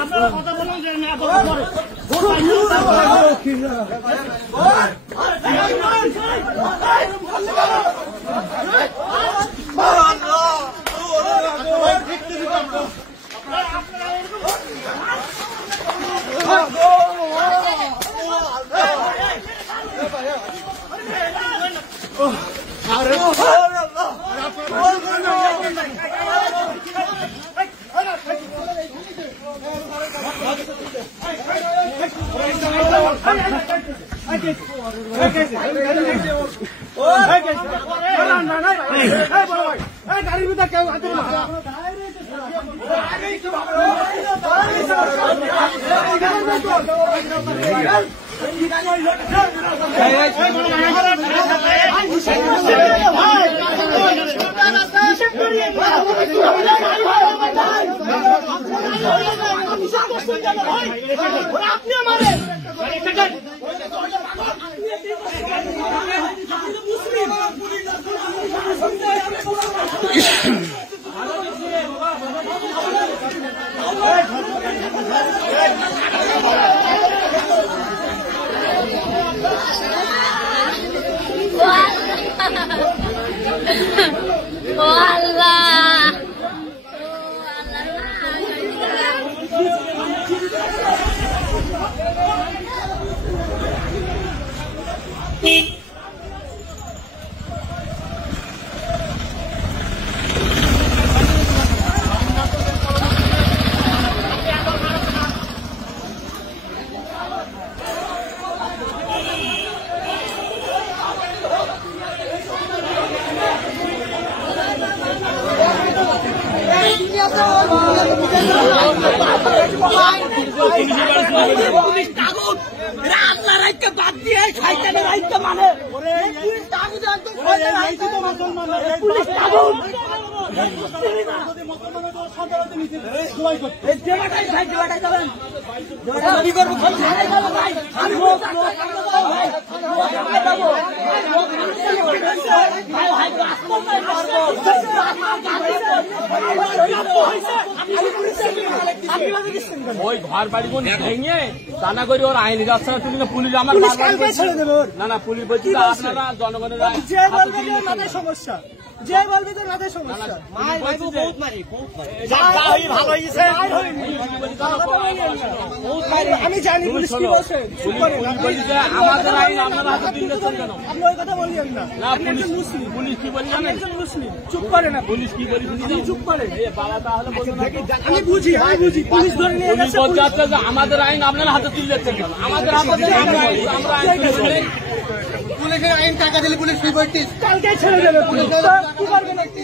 আপনারা কথা বলেন যে না গাড়ির ভিতরে কেউ আছে না আপনি আমারে বাদ দিয়ে খাইতে রাইতে মানে ওই ঘর বাড়ি কোন ভেঙে টানা করে ওর আইনি রাস্তা তুমি পুলিশ আমার না না পুলিশ বলছি আপনারা জনগণের সমস্যা যে বলবে যে মাথায় সমস্যা আমি জানি পুলিশ কি বলছে আমাদের আইন আপনারা হাতে দিন দিচ্ছেন কেন? আপনি ওই কথা বললেন না। মুসলিম পুলিশ কি বলি একজন মুসলিম চুপ করে না। পুলিশ কি বলি চুপ করে বাবা তাহলে আমি বুঝি পুলিশ ধরে নিয়ে পুলিশ বলতে চাচ্ছে যে আমাদের আইন আপনারা হাতে তুলে দিচ্ছেন কেন? আমাদের হাতে আমরা আইন পুলিশের আইন টাকা দিলে পুলিশ কালকে ছেড়ে দেবে পুলিশ কি করবে নাকি